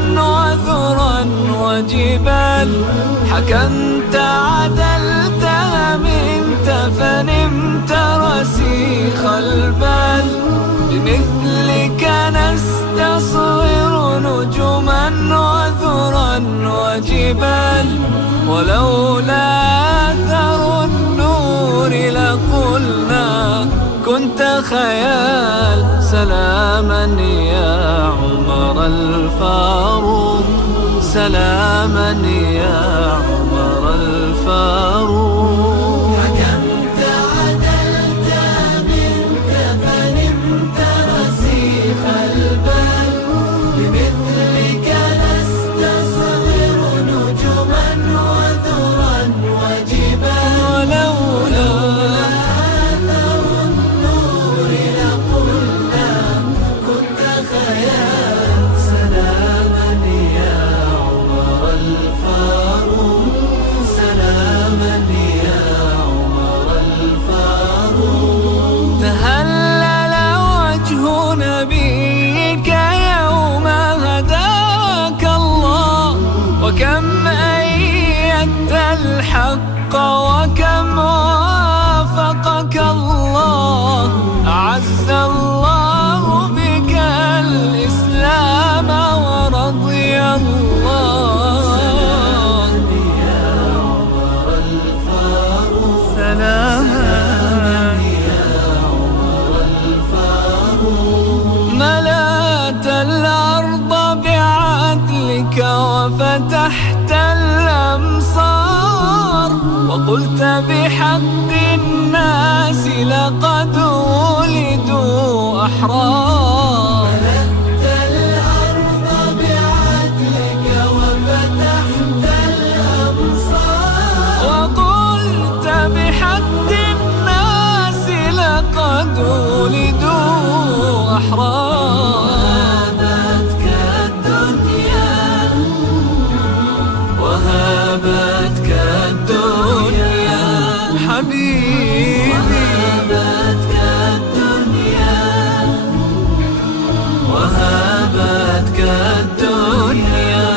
وذرا وجبال، حكمت عدلت أمنت فنمت رسيخ البال. لمثلك نستصغر نجما وذرا وجبال، ولولا أثر النور لقلنا كنت خيال. سلاما يا عمر الفاروق، سلاما يا عمر الفاروق. حكمت عدلت أمنت فنمت رسيخ البال. بمثلك نستصغر نجما وذرا وجبال، ولولا أثر النور لقلنا كنت خيال. سلاما يا عمر الفاروق، سلاما يا عمر الفاروق. تهلل وجه نبيك يوم هداك الله، وكم أيدت الحق وكم وافقك الله. أعز الله بك الإسلام ورضي الله. يا عمر الفاروق، سلاما يا عمر الفاروق. ملأت الأرض بعدلك وفتحت الأمصار، وقلت بحق الناس لقد ولدوا أحرار. ملأت الأرض بعدلك وفتحت الأمصار، وقلت بحق الناس لقد ولدوا أحرار. وهابتك الدنيا، وهابتك الدنيا حبيبي، وهابتك الدنيا، وهابتك الدنيا،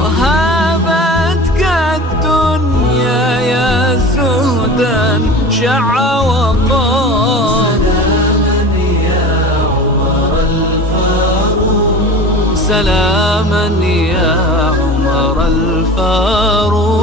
وهابتك الدنيا يا زهدا شع وقار. سلاما يا عمر الفاروق، سلاما يا عمر الفاروق.